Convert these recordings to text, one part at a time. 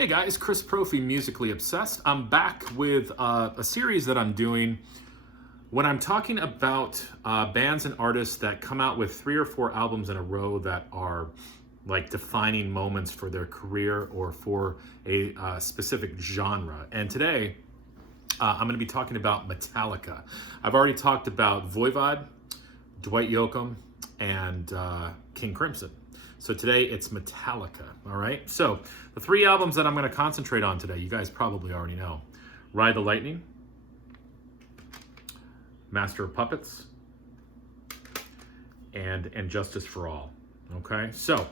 Hey guys, Chris Profi, Musically Obsessed. I'm back with a series that I'm doing when I'm talking about bands and artists that come out with 3 or 4 albums in a row that are like defining moments for their career or for a specific genre. And today, I'm going to be talking about Metallica. I've already talked about Voivod, Dwight Yoakam, and King Crimson. So today it's Metallica, all right? So the 3 albums that I'm going to concentrate on today, you guys probably already know. Ride the Lightning, Master of Puppets, and Justice for All, okay? So,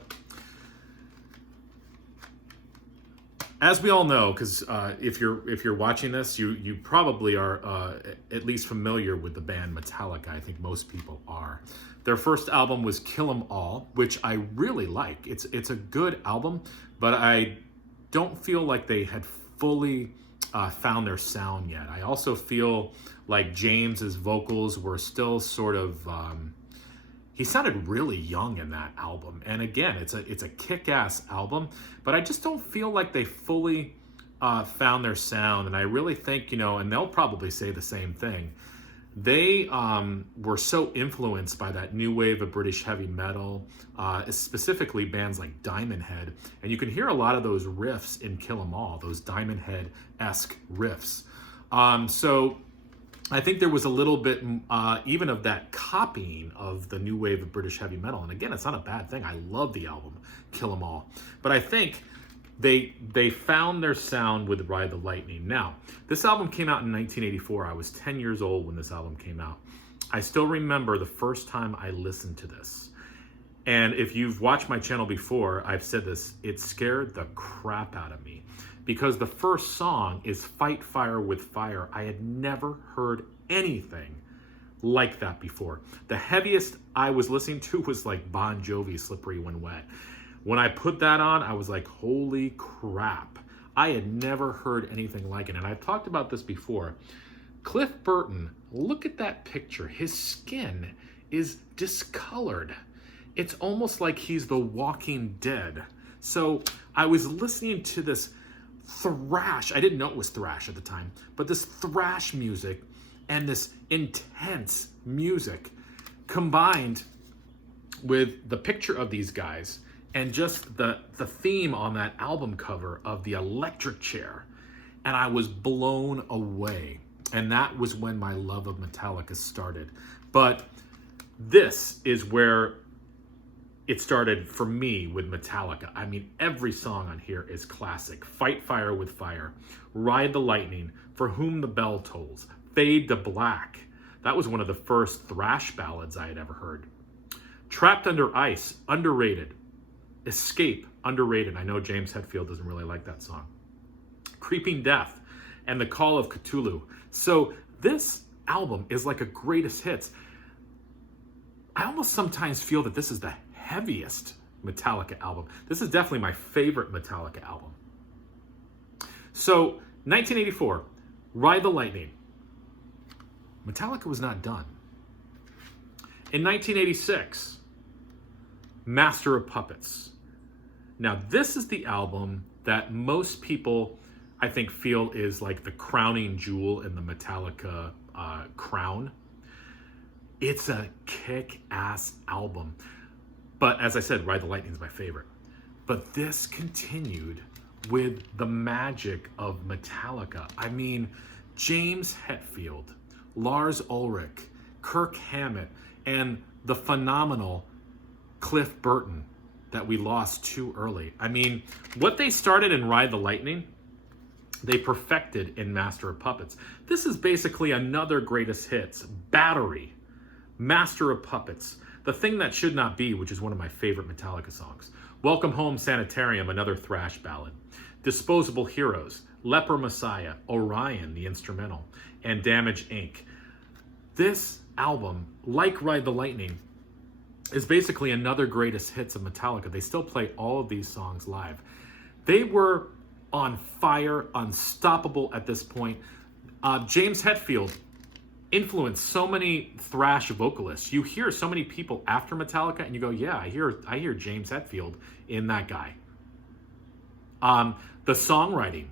as we all know, because if you're watching this, you probably are at least familiar with the band Metallica. I think most people are. Their first album was Kill 'Em All, which I really like. It's a good album, but I don't feel like they had fully found their sound yet. I also feel like James's vocals were still sort of he sounded really young in that album. And again, it's a kick-ass album, but I just don't feel like they fully found their sound. And I really think, and they'll probably say the same thing, they were so influenced by that new wave of British heavy metal, specifically bands like Diamond Head. And you can hear a lot of those riffs in Kill 'Em All, those Diamond Head-esque riffs. So I think there was a little bit even of that copying of the new wave of British heavy metal. And again, it's not a bad thing. I love the album, Kill 'Em All. But I think they found their sound with Ride the Lightning. Now, this album came out in 1984. I was 10 years old when this album came out. I still remember the first time I listened to this. And if you've watched my channel before, I've said this, it scared the crap out of me. Because the first song is Fight Fire with Fire. I had never heard anything like that before. The heaviest I was listening to was like Bon Jovi, Slippery When Wet. When I put that on, I was like, holy crap. I had never heard anything like it. And I've talked about this before. Cliff Burton, look at that picture. His skin is discolored. It's almost like he's the Walking Dead. So I was listening to this thrash. I didn't know it was thrash at the time, but this thrash music and this intense music combined with the picture of these guys and just the theme on that album cover of the electric chair. And I was blown away. And that was when my love of Metallica started. But this is where it started for me with Metallica. I mean, every song on here is classic. Fight Fire with Fire, Ride the Lightning, For Whom the Bell Tolls, Fade to Black. That was one of the first thrash ballads I had ever heard. Trapped Under Ice, underrated. Escape, underrated. I know James Hetfield doesn't really like that song. Creeping Death and The Call of Cthulhu. So this album is like a greatest hits. I almost sometimes feel that this is the heaviest Metallica album. This is definitely my favorite Metallica album. So, 1984, Ride the Lightning. Metallica was not done. In 1986, Master of Puppets. Now, this is the album that most people, I think, feel is like the crowning jewel in the Metallica crown. It's a kick-ass album. But as I said, Ride the Lightning is my favorite. But this continued with the magic of Metallica. I mean, James Hetfield, Lars Ulrich, Kirk Hammett, and the phenomenal Cliff Burton that we lost too early. I mean, what they started in Ride the Lightning, they perfected in Master of Puppets. This is basically another greatest hits. Battery, Master of Puppets, The Thing That Should Not Be, which is one of my favorite Metallica songs. Welcome Home Sanitarium, another thrash ballad. Disposable Heroes, Leper Messiah, Orion, the instrumental, and Damage Inc. This album, like Ride the Lightning, is basically another greatest hits of Metallica. They still play all of these songs live. They were on fire, unstoppable at this point. James Hetfield influenced so many thrash vocalists. You hear so many people after Metallica and you go, yeah, I hear James Hetfield in that guy. The songwriting,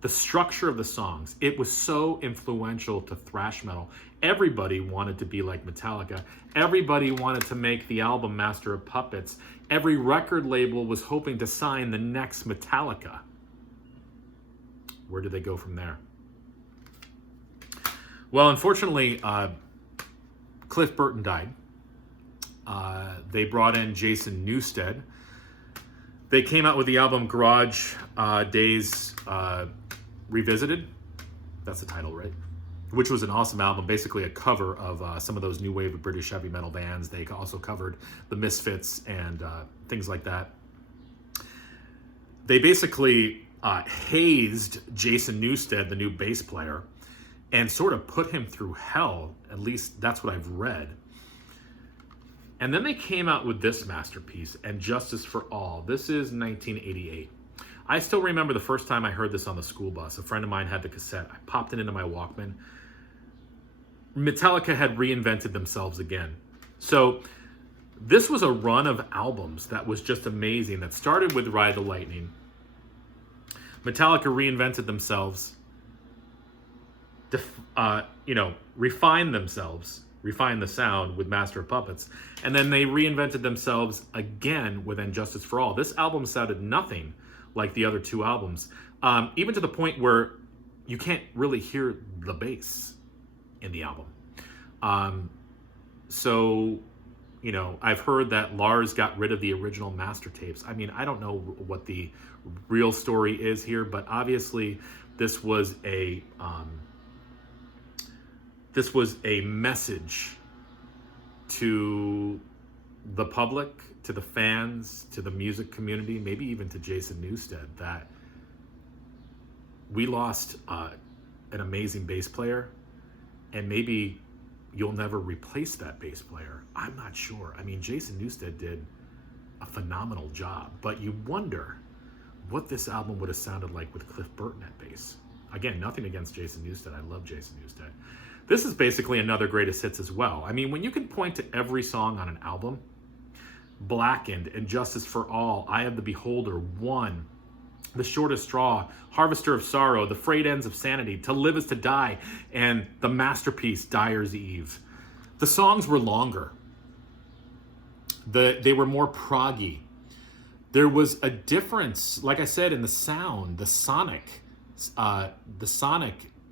the structure of the songs, it was so influential to thrash metal. Everybody wanted to be like Metallica. Everybody wanted to make the album Master of Puppets. Every record label was hoping to sign the next Metallica. Where did they go from there? Well, unfortunately, Cliff Burton died. They brought in Jason Newsted. They came out with the album Garage Days Revisited. That's the title, right? Which was an awesome album, basically a cover of some of those new wave of British heavy metal bands. They also covered the Misfits and things like that. They basically hazed Jason Newsted, the new bass player, and sort of put him through hell. At least that's what I've read. And then they came out with this masterpiece, And Justice for All. This is 1988. I still remember the first time I heard this on the school bus. A friend of mine had the cassette. I popped it into my Walkman. Metallica had reinvented themselves again. So this was a run of albums that was just amazing, that started with Ride the Lightning. Metallica reinvented themselves, refined themselves, refined the sound with Master of Puppets, and then they reinvented themselves again with And Justice for All. This album sounded nothing like the other two albums, even to the point where you can't really hear the bass in the album. I've heard that Lars got rid of the original master tapes. I mean, I don't know what the real story is here, but obviously this was a message to the public, to the fans, to the music community, maybe even to Jason Newsted, that we lost an amazing bass player, and maybe you'll never replace that bass player. I'm not sure. I mean, Jason Newsted did a phenomenal job, but you wonder what this album would have sounded like with Cliff Burton at bass. Again, nothing against Jason Newsted. I love Jason Newsted. This is basically another greatest hits as well. I mean, when you can point to every song on an album, Blackened, And Justice for All, Eye of the Beholder, One, The Shortest Straw, Harvester of Sorrow, The Frayed Ends of Sanity, To Live Is to Die, and the masterpiece, Dyer's Eve. The songs were longer. They were more proggy. There was a difference, like I said, in the sound, the sonic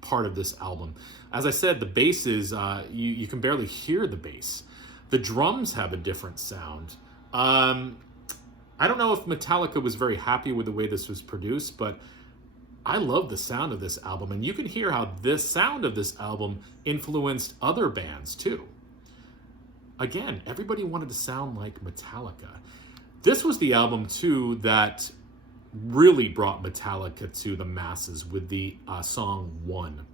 part of this album. As I said, the bass is, you can barely hear the bass. The drums have a different sound. I don't know if Metallica was very happy with the way this was produced, but I love the sound of this album. And you can hear how this sound of this album influenced other bands too. Again, everybody wanted to sound like Metallica. This was the album too that really brought Metallica to the masses with the song One.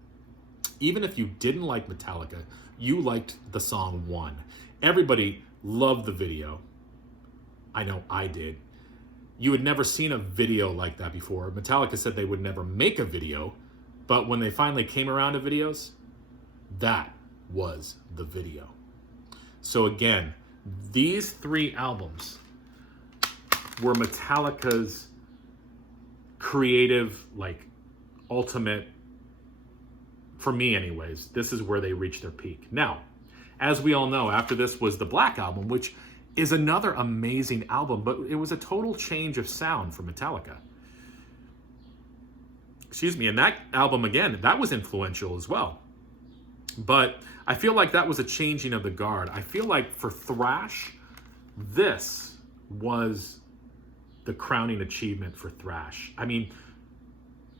Even if you didn't like Metallica, you liked the song One. Everybody loved the video. I know I did. You had never seen a video like that before. Metallica said they would never make a video, but when they finally came around to videos, that was the video. So again, these three albums were Metallica's creative, ultimate, for me anyways, this is where they reached their peak. Now, as we all know, after this was the Black Album, which is another amazing album, but it was a total change of sound for Metallica. Excuse me, and that album, again, that was influential as well. But I feel like that was a changing of the guard. I feel like for thrash, this was the crowning achievement for thrash. I mean,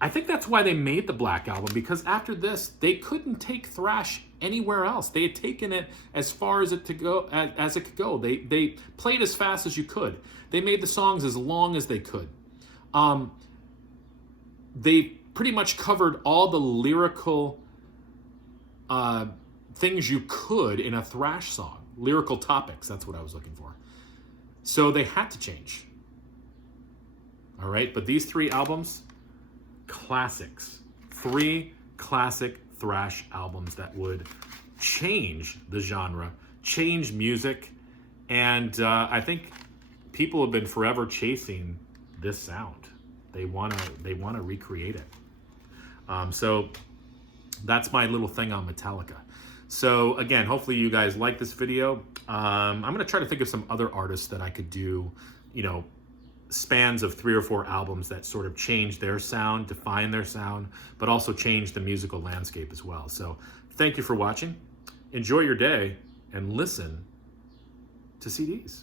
I think that's why they made the Black Album, because after this, they couldn't take thrash anywhere else. They had taken it as far as it could go. They played as fast as you could. They made the songs as long as they could. They pretty much covered all the lyrical things you could in a thrash song. Lyrical topics, that's what I was looking for. So they had to change. All right, but these three albums, classics. Three classic thrash albums that would change the genre, change music, and I think people have been forever chasing this sound. They wanna recreate it. So that's my little thing on Metallica. So again, hopefully you guys like this video. I'm gonna try to think of some other artists that I could do, you know, spans of 3 or 4 albums that sort of change their sound, define their sound, but also change the musical landscape as well. So thank you for watching. Enjoy your day and listen to CDs.